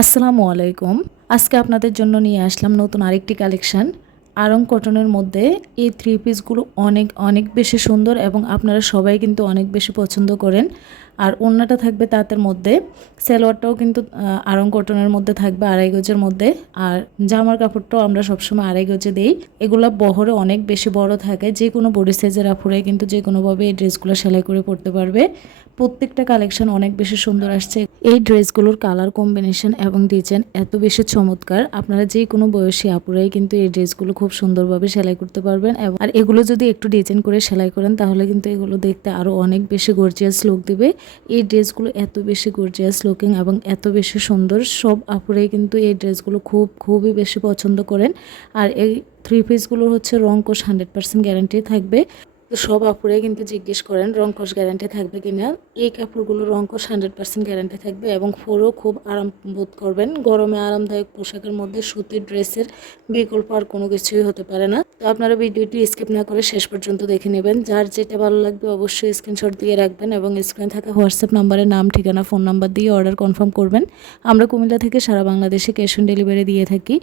আসসালামু আলাইকুম। আজকে আপনাদের জন্য নিয়ে আসলাম নতুন আরেকটি কালেকশান। আরং কটনের মধ্যে এই থ্রি পিসগুলো অনেক অনেক বেশি সুন্দর এবং আপনারা সবাই কিন্তু অনেক বেশি পছন্দ করেন। আর অন্যটা থাকবে তাঁতের মধ্যে, সেলোয়ারটাও কিন্তু আরং কটনের মধ্যে থাকবে আড়াই গজের মধ্যে, আর জামার কাপড়টাও আমরা সবসময় আড়াই গজে দিই। এগুলো বহরে অনেক বেশি বড় থাকে, যে কোনো বডি সাইজের আপুরাই কিন্তু যে কোনোভাবে এই ড্রেসগুলো সেলাই করে পরতে পারবে। প্রত্যেকটা কালেকশন অনেক বেশি সুন্দর আসছে। এই ড্রেসগুলোর কালার কম্বিনেশন এবং ডিজাইন এত বেশি চমৎকার। আপনারা যে কোনো বয়সী আপুরাই কিন্তু এই ড্রেসগুলো খুব সুন্দরভাবে সেলাই করতে পারবেন এবং আর এগুলো যদি একটু ডিজাইন করে সেলাই করেন, তাহলে কিন্তু এগুলো দেখতে আরও অনেক বেশি গর্জিয়াস লুক দিবে। এই ড্রেসগুলো এত বেশি গর্জিয়াস লুকিং এবং এত বেশি সুন্দর, সব আপুরাই কিন্তু এই ড্রেসগুলো খুব, খুবই বেশি পছন্দ করেন। আর এই থ্রি পিসগুলোর হচ্ছে রং কোষ হান্ড্রেড পার্সেন্ট গ্যারান্টি থাকবে। তো সব আপুরাই কিন্তু জিজ্ঞেস করেন রংকশ গ্যারান্টি থাকবে কিনা? এই কাপড়গুলো রংকশ হান্ড্রেড পার্সেন্ট গ্যারান্টি থাকবে এবং ফোরও খুব আরাম বোধ করবেন। গরমে আরামদায়ক পোশাকের মধ্যে সুতির ড্রেসের বিকল্প আর কোনো কিছুই হতে পারে না। তো আপনারা ভিডিওটি স্কিপ না করে শেষ পর্যন্ত দেখে নেবেন। যার যেটা ভালো লাগবে অবশ্যই স্ক্রিনশট দিয়ে রাখবেন এবং স্ক্রিনে থাকা হোয়াটসঅ্যাপ নাম্বারে নাম, ঠিকানা ফোন নাম্বার দিয়ে অর্ডার কনফার্ম করবেন। আমরা কুমিল্লা থেকে সারা বাংলাদেশে ক্যাশ অন ডেলিভারি দিয়ে থাকি।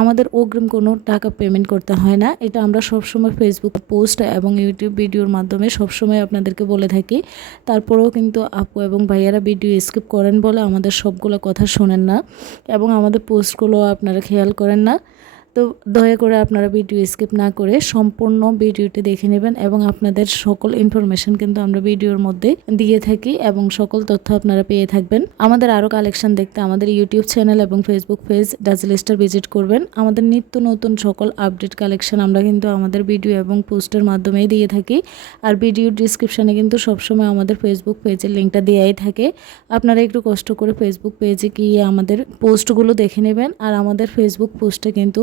আমাদের অগ্রিম কোনো টাকা পেমেন্ট করতে হয় না। এটা আমরা সবসময় ফেসবুক পোস্ট এবং ইউটিউব ভিডিওর মাধ্যমে সবসময় আপনাদেরকে বলে থাকি। তারপরেও কিন্তু আপু এবং ভাইয়ারা ভিডিও স্কিপ করেন বলে আমাদের সবগুলো কথা শোনেন না এবং আমাদের পোস্টগুলো আপনারা খেয়াল করেন না। তো দয়া করে আপনারা ভিডিও স্কিপ না করে সম্পূর্ণ ভিডিওটি দেখে নেবেন এবং আপনাদের সকল ইনফরমেশন কিন্তু আমরা ভিডিওর মধ্যে দিয়ে থাকি এবং সকল তথ্য আপনারা পেয়ে থাকবেন। আমাদের আরও কালেকশন দেখতে আমাদের ইউটিউব চ্যানেল এবং Facebook page dazzle star visit করবেন। আমাদের নিত্য নতুন সকল আপডেট কালেকশন আমরা কিন্তু আমাদের ভিডিও এবং পোস্টের মাধ্যমেই দিয়ে থাকি। আর ভিডিও ডিসক্রিপশানে কিন্তু সবসময় আমাদের ফেসবুক পেজের লিঙ্কটা দেওয়াই থাকে। আপনারা একটু কষ্ট করে ফেসবুক পেজে গিয়ে আমাদের পোস্টগুলো দেখে নেবেন। আর আমাদের ফেসবুক পোস্টে কিন্তু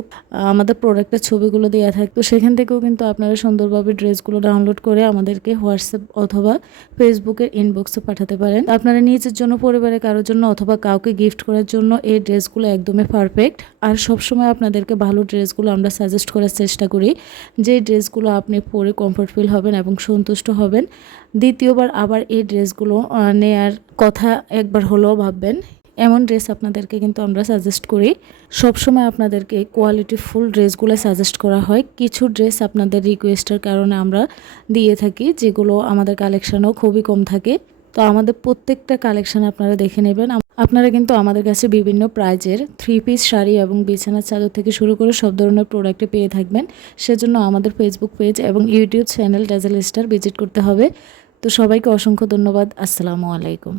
আমাদের প্রোডাক্টের ছবিগুলো দেওয়া থাকে তো সেখান থেকেও কিন্তু আপনারা সুন্দরভাবে ড্রেসগুলো ডাউনলোড করে আমাদেরকে হোয়াটসঅ্যাপ অথবা ফেসবুকের ইনবক্সে পাঠাতে পারেন। আপনারা নিজের জন্য পরিবারের কারোর জন্য অথবা কাউকে গিফট করার জন্য এই ড্রেসগুলো একদমই পারফেক্ট আর সবসময় আপনাদেরকে ভালো ড্রেসগুলো আমরা সাজেস্ট করার চেষ্টা করি, যে ড্রেসগুলো আপনি পরে কমফোর্ট ফিল হবেন এবং সন্তুষ্ট হবেন। দ্বিতীয়বার আবার এই ড্রেসগুলো নেয়ার কথা একবার হলেও ভাববেন এমন ড্রেস আপনাদেরকে কিন্তু আমরা সাজেস্ট করি। সবসময় আপনাদেরকে কোয়ালিটি ফুল ড্রেসগুলো সাজেস্ট করা হয়। কিছু ড্রেস আপনাদের রিকোয়েস্টের কারণে আমরা দিয়ে থাকি, যেগুলো আমাদের কালেকশনও খুবই কম থাকে। তো আমাদের প্রত্যেকটা কালেকশান আপনারা দেখে নেবেন। আপনারা কিন্তু আমাদের কাছে বিভিন্ন প্রাইজের থ্রি পিস শাড়ি এবং বিছানার চাদর থেকে শুরু করে সব ধরনের প্রোডাক্টে পেয়ে থাকবেন। সেজন্য আমাদের ফেসবুক পেজ এবং YouTube channel dazzle star visit করতে হবে। তো সবাইকে অসংখ্য ধন্যবাদ। আসসালামু আলাইকুম।